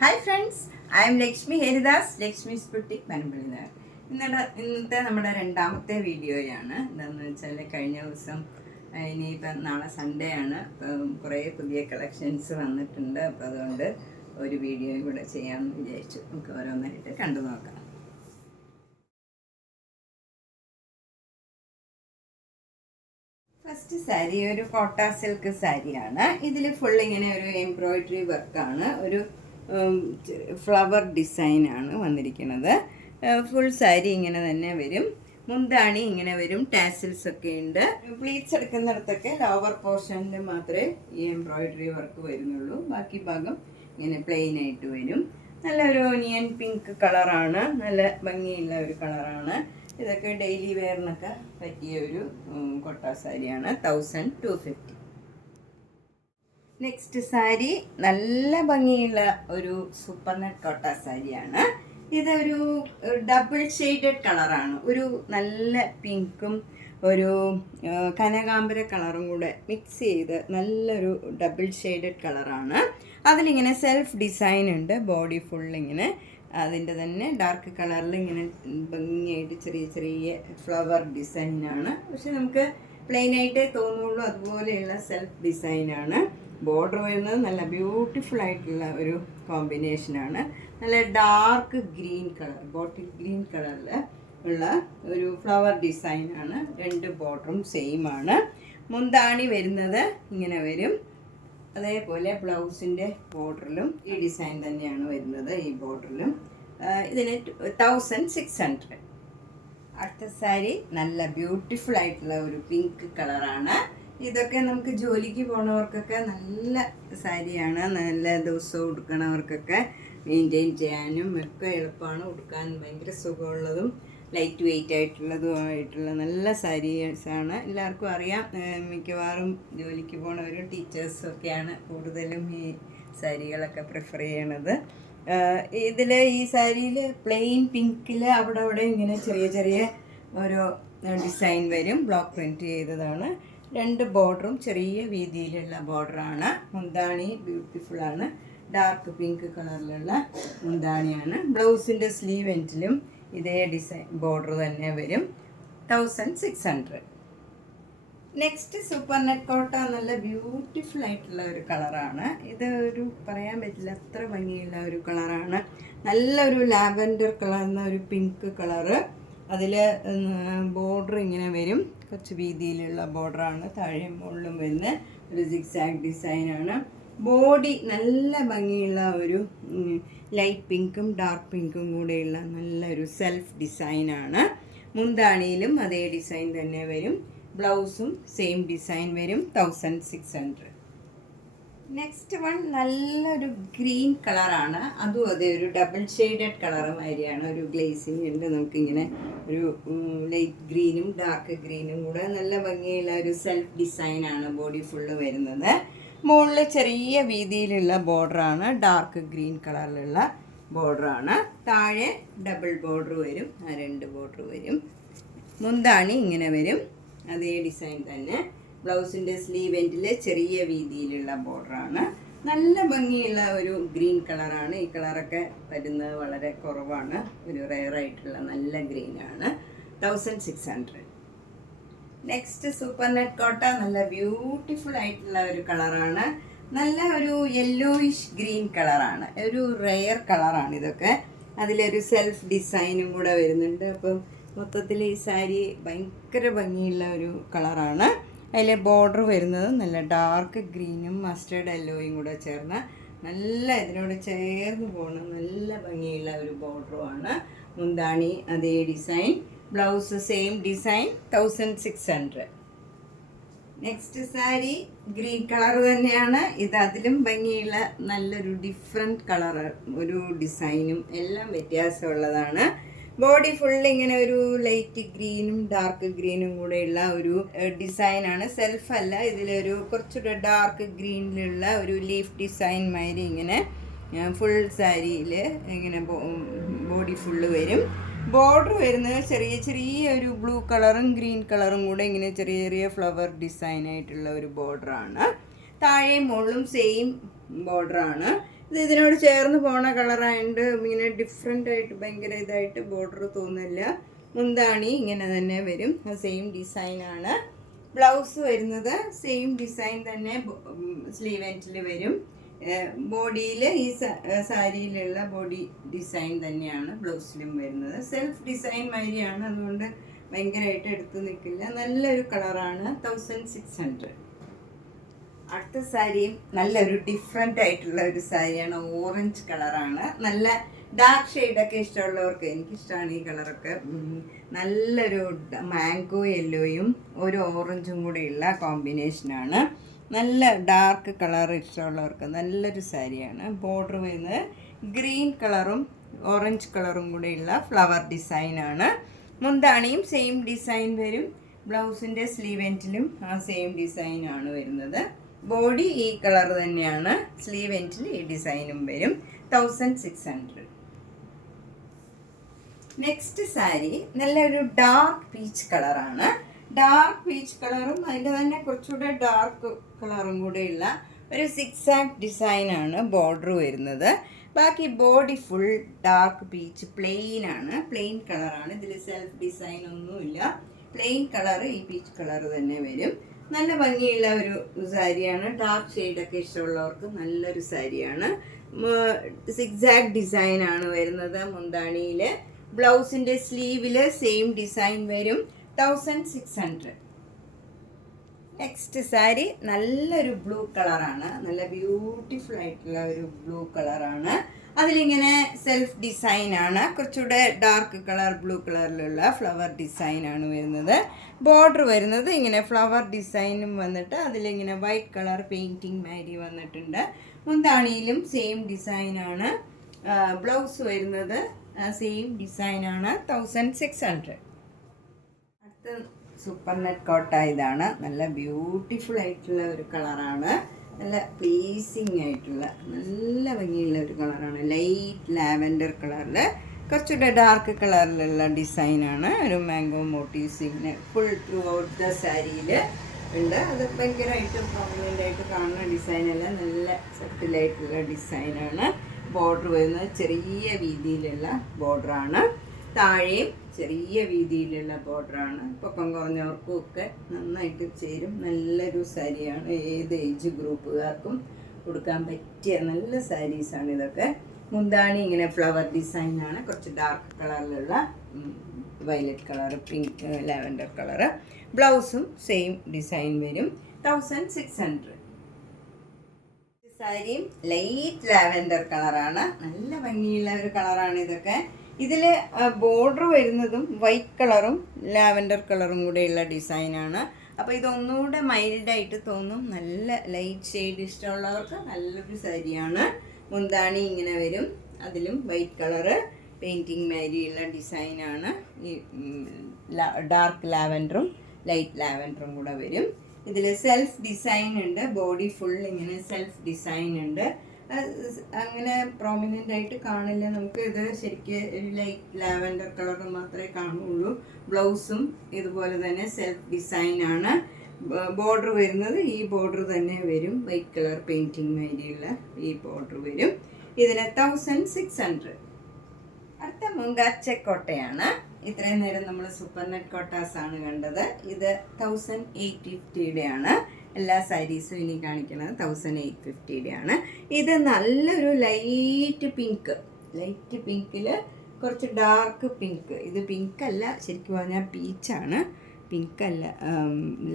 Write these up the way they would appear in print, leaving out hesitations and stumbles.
Hi friends, I M Lakshmi Haridas, Lakshmi's boutique Panampilly. ഇന്നത്തെ നമ്മുടെ രണ്ടാമത്തെ വീഡിയോയാണ്. എന്താണെന്ന് വെച്ചാൽ കഴിഞ്ഞ ദിവസം ഇനിയിപ്പം നാളെ സൺഡേ ആണ്, ഇപ്പം കുറേ പുതിയ കളക്ഷൻസ് വന്നിട്ടുണ്ട്. അപ്പം അതുകൊണ്ട് ഒരു വീഡിയോ കൂടെ ചെയ്യാമെന്ന് വിചാരിച്ചു. നമുക്ക് ഓരോന്നായിട്ട് കണ്ടു നോക്കാം. ഫസ്റ്റ് സാരി ഒരു കോട്ട സിൽക്ക് സാരിയാണ്. ഇതിൽ ഫുൾ ഇങ്ങനെ ഒരു എംബ്രോയിഡറി വർക്കാണ്, ഒരു ഫ്ലവർ ഡിസൈനാണ് വന്നിരിക്കുന്നത്. ഫുൾ സാരി ഇങ്ങനെ തന്നെ വരും. മുന്താണി ഇങ്ങനെ വരും, ടാസിൽസ് ഒക്കെ ഉണ്ട്. പ്ലീറ്റ്സ് എടുക്കുന്നിടത്തൊക്കെ ലോവർ പോർഷനിൽ മാത്രമേ ഈ എംബ്രോയിഡറി വർക്ക് വരുന്നുള്ളൂ. ബാക്കി ഭാഗം ഇങ്ങനെ പ്ലെയിൻ ആയിട്ട് വരും. നല്ലൊരു ഓനിയൻ പിങ്ക് കളറാണ്, നല്ല ഭംഗിയുള്ള ഒരു കളറാണ്. ഇതൊക്കെ ഡെയിലി വെയറിനൊക്കെ പറ്റിയ ഒരു കൊട്ട സാരിയാണ്. 1250. നെക്സ്റ്റ് സാരി നല്ല ഭംഗിയുള്ള ഒരു സൂപ്പർ നെറ്റ് കൊട്ട സാരിയാണ്. ഇതൊരു ഡബിൾ ഷെയ്ഡഡ് കളറാണ്. ഒരു നല്ല പിങ്കും ഒരു കനകാംബര കളറും കൂടെ മിക്സ് ചെയ്ത് നല്ലൊരു ഡബിൾ ഷെയ്ഡഡ് കളറാണ്. അതിലിങ്ങനെ സെൽഫ് ഡിസൈൻ ഉണ്ട്. ബോഡി ഫുള്ളിങ്ങനെ അതിൻ്റെ തന്നെ ഡാർക്ക് കളറിൽ ഇങ്ങനെ ഭംഗിയായിട്ട് ചെറിയ ചെറിയ ഫ്ലവർ ഡിസൈനാണ്. പക്ഷെ നമുക്ക് പ്ലെയിനായിട്ടേ തോന്നുള്ളൂ, അതുപോലെയുള്ള സെൽഫ് ഡിസൈനാണ്. ബോർഡർ വരുന്നത് നല്ല ബ്യൂട്ടിഫുൾ ആയിട്ടുള്ള ഒരു കോമ്പിനേഷനാണ്. നല്ല dark green colour, bottle green കളറിൽ ഉള്ള ഒരു ഫ്ലവർ ഡിസൈനാണ്. രണ്ട് ബോർഡറും സെയിം ആണ്. മുന്താണി വരുന്നത് ഇങ്ങനെ വരും. അതേപോലെ ബ്ലൗസിൻ്റെ ബോർഡറിലും ഈ ഡിസൈൻ തന്നെയാണ് വരുന്നത്. ഈ ബോർഡറിലും ഇതിന് 1600. അടുത്ത സാരി നല്ല ബ്യൂട്ടിഫുൾ ആയിട്ടുള്ള ഒരു പിങ്ക് കളറാണ്. ഇതൊക്കെ നമുക്ക് ജോലിക്ക് പോണവർക്കൊക്കെ നല്ല സാരിയാണ്. നല്ല ദിവസവും ഉടുക്കണവർക്കൊക്കെ മെയിൻറ്റെയിൻ ചെയ്യാനും ഒക്കെ എളുപ്പമാണ്. ഉടുക്കാൻ ഭയങ്കര സുഖമുള്ളതും ലൈറ്റ് വെയിറ്റ് ആയിട്ടുള്ളതുമായിട്ടുള്ള നല്ല സാരീസാണ്. എല്ലാവർക്കും അറിയാം. മിക്കവാറും ജോലിക്ക് പോണവരും ടീച്ചേഴ്സും ഒക്കെയാണ് കൂടുതലും ഈ സാരികളൊക്കെ പ്രിഫർ ചെയ്യണത്. ഈ സാരിയിൽ പ്ലെയിൻ പിങ്കിൽ അവിടെ ഇങ്ങനെ ചെറിയ ചെറിയ ഓരോ ഡിസൈൻ വരും. ബ്ലോക്ക് പ്രിൻറ്റ് ചെയ്തതാണ്. രണ്ട് ബോർഡറും ചെറിയ വീതിയിലുള്ള ബോർഡറാണ്. മുന്താണി ബ്യൂട്ടിഫുള്ളാണ്. ഡാർക്ക് പിങ്ക് കളറിലുള്ള മുന്താണിയാണ്. ബ്ലൗസിൻ്റെ സ്ലീവ് എൻഡിലും ഇതേ ഡിസൈൻ ബോർഡർ തന്നെ വരും. 1600. നെക്സ്റ്റ് സൂപ്പർ നെറ്റ് കോട്ട നല്ല ബ്യൂട്ടിഫുൾ ആയിട്ടുള്ള ഒരു കളറാണ്. ഇത് ഒരു പറയാൻ പറ്റില്ല, അത്ര ഭംഗിയുള്ള ഒരു കളറാണ്. നല്ലൊരു ലാവൻഡർ കളർന്ന ഒരു പിങ്ക് കളറ്. അതിൽ ബോർഡർ ഇങ്ങനെ വരും, കുറച്ച് വീതിയിലുള്ള ബോർഡറാണ്. താഴെ മുകളിലും വരുന്ന ഒരു സിക്സാഗ് ഡിസൈനാണ്. ബോഡി നല്ല ഭംഗിയുള്ള ഒരു ലൈറ്റ് പിങ്കും ഡാർക്ക് പിങ്കും കൂടെയുള്ള നല്ലൊരു സെൽഫ് ഡിസൈനാണ്. മുന്താണിയിലും അതേ ഡിസൈൻ തന്നെ വരും. ബ്ലൗസും സെയിം ഡിസൈൻ വരും. 1600. നെക്സ്റ്റ് വൺ നല്ലൊരു ഗ്രീൻ കളറാണ്. അതും അതേ ഒരു ഡബിൾ ഷെയ്ഡഡ് കളറ് മാതിരിയാണ്. ഒരു ഗ്ലേസിങ് ഉണ്ട്. നമുക്കിങ്ങനെ ഒരു ലൈറ്റ് ഗ്രീനും ഡാർക്ക് ഗ്രീനും കൂടെ നല്ല ഭംഗിയുള്ള ഒരു സെൽഫ് ഡിസൈനാണ് ബോഡി ഫുള്ള് വരുന്നത്. മുകളിൽ ചെറിയ വീതിയിലുള്ള ബോർഡറാണ്. ഡാർക്ക് ഗ്രീൻ കളറിലുള്ള ബോർഡറാണ്. താഴെ ഡബിൾ ബോർഡർ വരും. രണ്ട് ബോർഡർ വരും. മുന്താണി ഇങ്ങനെ വരും, അതേ ഡിസൈൻ തന്നെ. ബ്ലൗസിൻ്റെ സ്ലീവ് എൻഡിൽ ചെറിയ വീതിയിലുള്ള ബോർഡറാണ്. നല്ല ഭംഗിയുള്ള ഒരു ഗ്രീൻ കളറാണ്. ഈ കളറൊക്കെ വരുന്നത് വളരെ കുറവാണ്. ഒരു റെയറായിട്ടുള്ള നല്ല ഗ്രീനാണ്. 1600. നെക്സ്റ്റ് സൂപ്പർ നെറ്റ് കോട്ട നല്ല ബ്യൂട്ടിഫുൾ ആയിട്ടുള്ള ഒരു കളറാണ്. നല്ല ഒരു യെല്ലോയിഷ് ഗ്രീൻ കളറാണ്. ഒരു റെയർ കളറാണ് ഇതൊക്കെ. അതിലൊരു സെൽഫ് ഡിസൈനും കൂടെ വരുന്നുണ്ട്. അപ്പം മൊത്തത്തിൽ ഈ സാരി ഭയങ്കര ഭംഗിയുള്ള ഒരു കളറാണ്. അതിലെ ബോർഡർ വരുന്നത് നല്ല ഡാർക്ക് ഗ്രീനും മസ്റ്റേർഡ് യെല്ലോയും കൂടെ ചേർന്ന നല്ല ഇതിനോട് ചേർന്ന് പോകുന്ന നല്ല ഭംഗിയുള്ള ഒരു ബോർഡറുമാണ്. മുന്താണി അതേ design, blouse same design. 1600. Next sari green colour തന്നെയാണ്. ഇത് അതിലും ഭംഗിയുള്ള നല്ലൊരു ഡിഫറെൻറ്റ് കളറ്, ഒരു ഡിസൈനും എല്ലാം വ്യത്യാസമുള്ളതാണ്. ബോഡി ഫുൾ ഇങ്ങനെ ഒരു ലൈറ്റ് ഗ്രീനും ഡാർക്ക് ഗ്രീനും കൂടെയുള്ള ഒരു ഡിസൈനാണ്. സെൽഫ് അല്ല, ഇതിലൊരു കുറച്ചുകൂടെ ഡാർക്ക് ഗ്രീനിലുള്ള ഒരു ലീഫ് ഡിസൈൻ മാതിരി ഇങ്ങനെ ഫുൾ സാരിയിൽ ഇങ്ങനെ ബോഡി ഫുള്ള് വരും. ബോർഡർ വരുന്നത് ചെറിയ ചെറിയ ഒരു ബ്ലൂ കളറും ഗ്രീൻ കളറും കൂടെ ഇങ്ങനെ ചെറിയ ചെറിയ ഫ്ലവർ ഡിസൈനായിട്ടുള്ള ഒരു ബോർഡറാണ്. താഴെ മുകളിലും സെയിം ബോർഡറാണ്. ഇത് ഇതിനോട് ചേർന്ന് പോണ കളറായതുകൊണ്ട് ഇങ്ങനെ ഡിഫറെൻ്റ് ആയിട്ട് ഭയങ്കര ഇതായിട്ട് ബോർഡർ തോന്നില്ല. മുന്താണി ഇങ്ങനെ തന്നെ വരും, സെയിം ഡിസൈനാണ്. ബ്ലൗസ് വരുന്നത് സെയിം ഡിസൈൻ തന്നെ സ്ലീവ് എൻഡിൽ വരും. ബോഡിയിൽ ഈ സാരിയിലുള്ള ബോഡി ഡിസൈൻ തന്നെയാണ് ബ്ലൗസിലും വരുന്നത്. സെൽഫ് ഡിസൈൻ മാതിരിയാണ്, അതുകൊണ്ട് ഭയങ്കരമായിട്ട് എടുത്ത് നിൽക്കില്ല. നല്ലൊരു കളറാണ്. 1600. അടുത്ത സാരിയും നല്ലൊരു ഡിഫറെൻ്റ് ആയിട്ടുള്ള ഒരു സാരിയാണ്. ഓറഞ്ച് കളറാണ്. നല്ല ഡാർക്ക് ഷെയ്ഡൊക്കെ ഇഷ്ടമുള്ളവർക്ക്, എനിക്കിഷ്ടമാണ് ഈ കളറൊക്കെ. നല്ലൊരു മാംഗോ യെല്ലോയും ഒരു ഓറഞ്ചും കൂടിയുള്ള കോമ്പിനേഷനാണ്. നല്ല ഡാർക്ക് കളർ ഇഷ്ടമുള്ളവർക്ക് നല്ലൊരു സാരിയാണ്. ബോർഡർ വരുന്നത് ഗ്രീൻ കളറും ഓറഞ്ച് കളറും കൂടിയുള്ള ഫ്ലവർ ഡിസൈനാണ്. മുന്താണിയും സെയിം ഡിസൈൻ വരും. ബ്ലൗസിൻ്റെ സ്ലീവ് എൻഡിലും ആ സെയിം ഡിസൈനാണ് വരുന്നത്. ബോഡി ഈ കളർ തന്നെയാണ്, സ്ലീവ് എൻഡിൽ ഈ ഡിസൈനും വരും. 1600. നെക്സ്റ്റ് സാരി നല്ലൊരു ഡാർക്ക് പീച്ച് കളറാണ്. ഡാർക്ക് പീച്ച് കളറും അതിൻ്റെ തന്നെ കുറച്ചുകൂടെ ഡാർക്ക് കളറും കൂടെയുള്ള ഒരു സിക്സാക് ഡിസൈനാണ് ബോർഡർ വരുന്നത്. ബാക്കി body full dark peach plain ആണ്, പ്ലെയിൻ കളറാണ്. ഇതിൽ സെൽഫ് ഡിസൈൻ ഒന്നുമില്ല, പ്ലെയിൻ കളർ ഈ പീച്ച് കളർ തന്നെ വരും. നല്ല ഭംഗിയുള്ള ഒരു സാരിയാണ്. ഡാർക്ക് ഷെയ്ഡൊക്കെ ഇഷ്ടമുള്ളവർക്ക് നല്ലൊരു സാരിയാണ്. സിക്സാക് ഡിസൈനാണ് വരുന്നത് മുന്താണിയിൽ. ബ്ലൗസിൻ്റെ സ്ലീവിൽ സെയിം ഡിസൈൻ വരും. 1600. നെക്സ്റ്റ് സാരി നല്ലൊരു ബ്ലൂ കളറാണ്. നല്ല ബ്യൂട്ടിഫുൾ ആയിട്ടുള്ള ഒരു ബ്ലൂ കളറാണ്. അതിലിങ്ങനെ സെൽഫ് ഡിസൈനാണ്. കുറച്ചുകൂടെ ഡാർക്ക് കളർ ബ്ലൂ കളറിലുള്ള ഫ്ലവർ ഡിസൈനാണ് വരുന്നത്. ബോർഡർ വരുന്നത് ഇങ്ങനെ ഫ്ലവർ ഡിസൈനും വന്നിട്ട് അതിലിങ്ങനെ വൈറ്റ് കളർ പെയിൻറ്റിങ് മാതിരി വന്നിട്ടുണ്ട്. മുന്താണിയിലും സെയിം ഡിസൈനാണ്. ബ്ലൗസ് വരുന്നത് സെയിം ഡിസൈനാണ്. 1600. അടുത്ത സൂപ്പർ നെറ്റ് കോട്ട ഇതാണ്. നല്ല ബ്യൂട്ടിഫുൾ ആയിട്ടുള്ള ഒരു കളറാണ്. നല്ല പ്ലീസിങ് ആയിട്ടുള്ള നല്ല ഭംഗിയുള്ള ഒരു കളറാണ്. ലൈറ്റ് ലാവൻഡർ കളറിൽ കുറച്ചുകൂടെ ഡാർക്ക് കളറിലുള്ള ഡിസൈനാണ്. ഒരു മാംഗോ മോട്ടീവ്സ് ഇങ്ങനെ ഫുൾ ത്രൂ ഔട്ട് ദ സാരിയിൽ ഉണ്ട്. അത് ഭയങ്കരമായിട്ട് പ്രോമിനൻ്റ് ആയിട്ട് കാണുന്ന ഡിസൈനല്ല, നല്ല സെറ്റിലായിട്ടുള്ള ഡിസൈനാണ്. ബോർഡർ വരുന്നത് ചെറിയ വീതിയിലുള്ള ബോർഡറാണ്. താഴെയും ചെറിയ വീതിയിലുള്ള ബോർഡറാണ്. പൊക്കം കുറഞ്ഞവർക്കും ഒക്കെ നന്നായിട്ട് ചേരും. നല്ലൊരു സാരിയാണ്. ഏത് ഏജ് ഗ്രൂപ്പുകാർക്കും കൊടുക്കാൻ പറ്റിയ നല്ല സാരീസാണ് ഇതൊക്കെ. മുന്താണി ഇങ്ങനെ ഫ്ലവർ ഡിസൈനാണ്. കുറച്ച് ഡാർക്ക് കളറിലുള്ള violet colour, pink, lavender colour. ബ്ലൗസും സെയിം ഡിസൈൻ വരും. 1600. സാരിയും ലൈറ്റ് ലാവൻഡർ കളറാണ്. നല്ല ഭംഗിയുള്ള ഒരു കളറാണ് ഇതൊക്കെ. ഇതിൽ ബോർഡർ വരുന്നതും വൈറ്റ് കളറും ലാവൻഡർ കളറും കൂടെയുള്ള ഡിസൈനാണ്. അപ്പോൾ ഇതൊന്നുകൂടെ മൈൽഡായിട്ട് തോന്നും. നല്ല ലൈറ്റ് ഷെയ്ഡ് ഇഷ്ടമുള്ളവർക്ക് നല്ലൊരു സാരിയാണ്. മുന്താണി ഇങ്ങനെ വരും. അതിലും വൈറ്റ് കളറ് പെയിൻറ്റിങ് മാതിരിയുള്ള ഡിസൈനാണ്. ഈ ഡാർക്ക് ലാവൻഡറും ലൈറ്റ് ലാവൻഡറും കൂടെ വരും. ഇതിൽ സെൽഫ് ഡിസൈൻ ഉണ്ട്. ബോഡി ഫുൾ ഇങ്ങനെ സെൽഫ് ഡിസൈൻ ഉണ്ട്. അങ്ങനെ പ്രോമിനൻ്റ് ആയിട്ട് കാണില്ല. നമുക്ക് ഇത് ശരിക്കും ലൈറ്റ് ലാവൻഡർ കളർ മാത്രമേ കാണുള്ളൂ. ബ്ലൗസും ഇതുപോലെ തന്നെ സെൽഫ് ഡിസൈനാണ്. ബോർഡർ വരുന്നത് ഈ ബോർഡർ തന്നെ വരും. വൈറ്റ് കളർ പെയിൻറ്റിങ് മാതിരിയുള്ള ഈ ബോർഡർ വരും. ഇതിന് 1600. അടുത്ത മുങ്കാച്ചക്കോട്ടയാണ്. ഇത്രയും നേരം നമ്മൾ സൂപ്പർ നെറ്റ് കോട്ടാസാണ് കണ്ടത്. ഇത് 1850 ആണ്. എല്ലാ സാരീസും ഇനി കാണിക്കുന്നത് 1850 ആണ്. ഇത് നല്ലൊരു ലൈറ്റ് പിങ്ക്, ലൈറ്റ് പിങ്കിൽ കുറച്ച് ഡാർക്ക് പിങ്ക്. ഇത് പിങ്കല്ല, ശരിക്കും പറഞ്ഞാൽ പീച്ചാണ്, പിങ്കല്ല.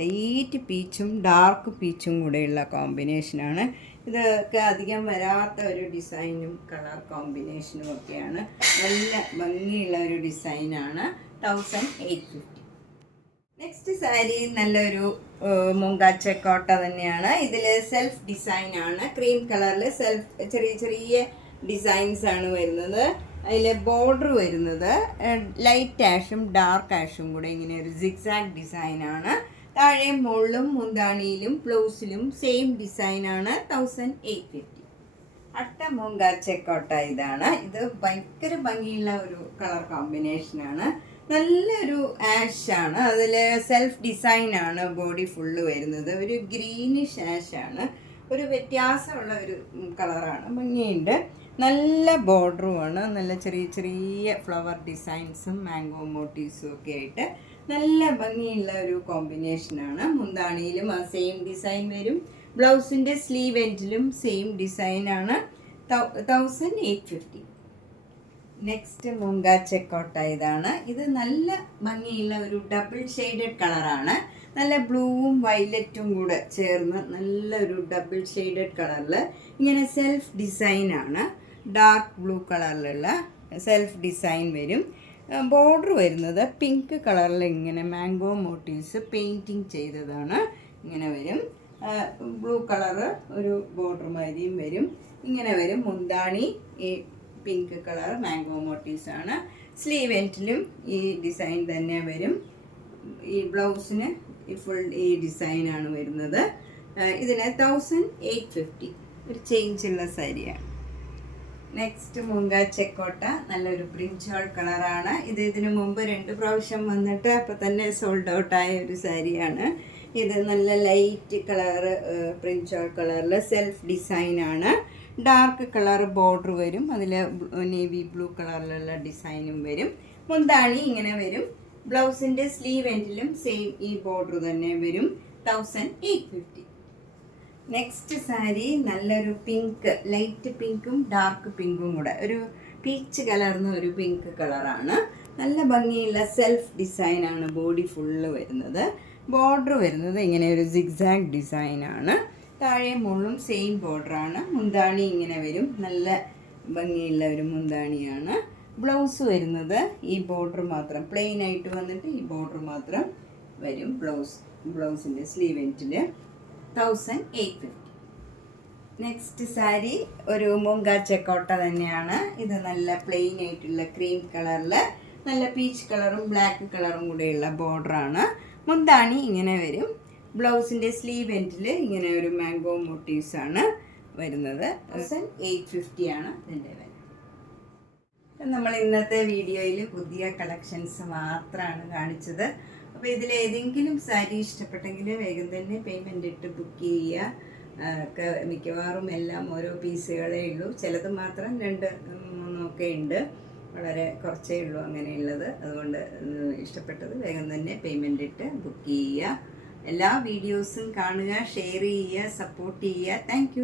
ലൈറ്റ് പീച്ചും ഡാർക്ക് പീച്ചും കൂടെയുള്ള കോമ്പിനേഷനാണ്. ഇതൊക്കെ അധികം വരാത്ത ഒരു ഡിസൈനും കളർ കോമ്പിനേഷനും ഒക്കെയാണ്. നല്ല ഭംഗിയുള്ള ഒരു ഡിസൈനാണ്. 1850. നെക്സ്റ്റ് സാരി നല്ലൊരു മുങ്കാച്ചക്കോട്ട തന്നെയാണ്. ഇതിൽ സെൽഫ് ഡിസൈനാണ്. ക്രീം കളറിൽ സെൽഫ് ചെറിയ ചെറിയ ഡിസൈൻസ് ആണ് വരുന്നത്. അതിൽ ബോർഡർ വരുന്നത് ലൈറ്റ് ആഷും ഡാർക്ക് ആഷും കൂടെ ഇങ്ങനെ ഒരു സിക്സാക് ഡിസൈനാണ്. താഴെ മുകളിലും മുന്താണിയിലും ബ്ലൗസിലും സെയിം ഡിസൈനാണ്. 1850. അടുത്ത മുങ്കാച്ചക്കോട്ട ഇതാണ്. ഇത് ഭയങ്കര ഭംഗിയുള്ള ഒരു കളർ കോമ്പിനേഷനാണ്. നല്ലൊരു ആഷാണ്. അതിൽ സെൽഫ് ഡിസൈനാണ് ബോഡി ഫുള്ള് വരുന്നത്. ഒരു ഗ്രീനിഷ് ആഷാണ്. ഒരു വ്യത്യാസമുള്ള ഒരു കളറാണ്, ഭംഗിയുണ്ട്. നല്ല ബോർഡറുമാണ്, നല്ല ചെറിയ ചെറിയ ഫ്ലവർ ഡിസൈൻസും മാംഗോ മോട്ടീവ്സും ഒക്കെ ആയിട്ട് നല്ല ഭംഗിയുള്ള ഒരു കോമ്പിനേഷനാണ്. മുന്താണിയിലും ആ സെയിം ഡിസൈൻ വരും. ബ്ലൗസിൻ്റെ സ്ലീവ് എൻഡിലും സെയിം ഡിസൈനാണ്. 1850. നെക്സ്റ്റ് മുങ്ക ചെക്കോട്ട ഇതാണ്. ഇത് നല്ല ഭംഗിയുള്ള ഒരു ഡബിൾ ഷെയ്ഡഡ് കളറാണ്. നല്ല ബ്ലൂവും വയലറ്റും കൂടെ ചേർന്ന് നല്ലൊരു ഡബിൾ ഷെയ്ഡഡ് കളറിൽ ഇങ്ങനെ സെൽഫ് ഡിസൈനാണ്. ഡാർക്ക് ബ്ലൂ കളറിലുള്ള സെൽഫ് ഡിസൈൻ വരും. ബോർഡർ വരുന്നത് പിങ്ക് കളറിൽ ഇങ്ങനെ മാംഗോ മോട്ടീവ്സ് പെയിൻറ്റിങ് ചെയ്തതാണ്. ഇങ്ങനെ വരും. ബ്ലൂ കളറ് ഒരു ബോർഡർ മാതിരിയും വരും. ഇങ്ങനെ വരും. മുന്താണി ഈ പിങ്ക് കളർ മാംഗോ മോട്ടീവ്സ് ആണ്. സ്ലീവ് എൻഡിലും ഈ ഡിസൈൻ തന്നെ വരും. ഈ ബ്ലൗസിന് ഫുൾ ഈ ഡിസൈനാണ് വരുന്നത്. ഇതിന് 1850. ഒരു ചേഞ്ചുള്ള സാരിയാണ്. നെക്സ്റ്റ് മുങ്ക ചെക്കോട്ട നല്ലൊരു ബ്രിഞ്ചോൾ കളറാണ്. ഇതിനു മുമ്പ് 2 പ്രാവശ്യം വന്നിട്ട് അപ്പോൾ തന്നെ സോൾഡ് ഔട്ടായ ഒരു സാരിയാണ്. ഇത് നല്ല ലൈറ്റ് കളറ് ബ്രിഞ്ചോൾ കളറിൽ സെൽഫ് ഡിസൈനാണ്. ഡാർക്ക് കളർ ബോർഡർ വരും. അതിൽ നേവി ബ്ലൂ കളറിലുള്ള ഡിസൈനും വരും. മുന്താണി ഇങ്ങനെ വരും. ബ്ലൗസിൻ്റെ സ്ലീവ് എൻഡിലും സെയിം ഈ ബോർഡർ തന്നെ വരും. 1850. നെക്സ്റ്റ് സാരി നല്ലൊരു പിങ്ക്, ലൈറ്റ് പിങ്കും ഡാർക്ക് പിങ്കും കൂടെ ഒരു പീച്ച് കലർന്ന ഒരു പിങ്ക് കളറാണ്. നല്ല ഭംഗിയുള്ള സെൽഫ് ഡിസൈനാണ് ബോഡി ഫുള്ള് വരുന്നത്. ബോർഡർ വരുന്നത് ഇങ്ങനെ ഒരു സിഗ്സാഗ് ഡിസൈനാണ്. താഴെ മുള്ളും സെയിം ബോർഡറാണ്. മുന്താണി ഇങ്ങനെ വരും. നല്ല ഭംഗിയുള്ള ഒരു മുന്താണിയാണ്. ബ്ലൗസ് വരുന്നത് ഈ ബോർഡർ മാത്രം പ്ലെയിൻ ആയിട്ട് വന്നിട്ട് ഈ ബോർഡർ മാത്രം വരും. ബ്ലൗസിൻ്റെ സ്ലീവ് എൻഡിൽ 1850. നെക്സ്റ്റ് സാരി ഒരു മുങ്ക ചെക്കോട്ട തന്നെയാണ്. ഇത് നല്ല പ്ലെയിൻ ആയിട്ടുള്ള ക്രീം കളറിൽ നല്ല പീച്ച് കളറും ബ്ലാക്ക് കളറും കൂടെയുള്ള ബോർഡറാണ്. മുന്താണി ഇങ്ങനെ വരും. ബ്ലൗസിൻ്റെ സ്ലീവ് എൻഡിൽ ഇങ്ങനെ ഒരു മാംഗോ മോട്ടീവ്സ് ആണ് വരുന്നത്. 1850 ആണ് ഇതിൻ്റെ വില. നമ്മൾ ഇന്നത്തെ വീഡിയോയിൽ പുതിയ കളക്ഷൻസ് മാത്രമാണ് കാണിച്ചത്. അപ്പോൾ ഇതിലേതെങ്കിലും സാരി ഇഷ്ടപ്പെട്ടെങ്കിൽ വേഗം തന്നെ പേയ്മെൻ്റ് ഇട്ട് ബുക്ക് ചെയ്യുക. മിക്കവാറും എല്ലാം ഓരോ പീസുകളേ ഉള്ളൂ. ചിലത് മാത്രം 2-3 ഒക്കെ ഉണ്ട്. വളരെ കുറച്ചേ ഉള്ളൂ അങ്ങനെയുള്ളത്. അതുകൊണ്ട് ഇഷ്ടപ്പെട്ടത് വേഗം തന്നെ പേയ്മെൻ്റ് ഇട്ട് ബുക്ക് ചെയ്യുക. എല്ലാ വീഡിയോസും കാണുക, ഷെയർ ചെയ്യുക, സപ്പോർട്ട് ചെയ്യുക. താങ്ക്